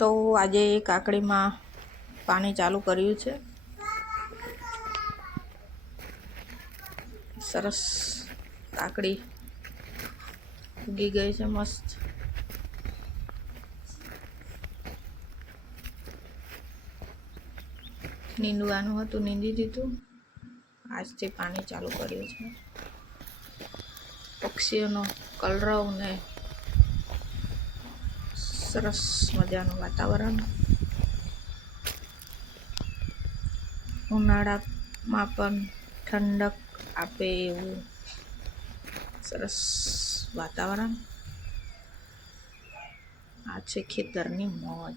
તો આજે કાકડીમાં પાણી ચાલુ કર્યું છે. સરસ કાકડી ઉગી ગઈ છે મસ્ત. નીંદવાનું હતું, નીંદી દીધું. આજથી પાણી ચાલુ કર્યું છે. પક્ષીઓનો કલરવ ને સરસ મજાનું વાતાવરણ. ઉનાળામાં પણ ઠંડક આપે એવું સરસ વાતાવરણ. આ છે ખેતરની મોજ.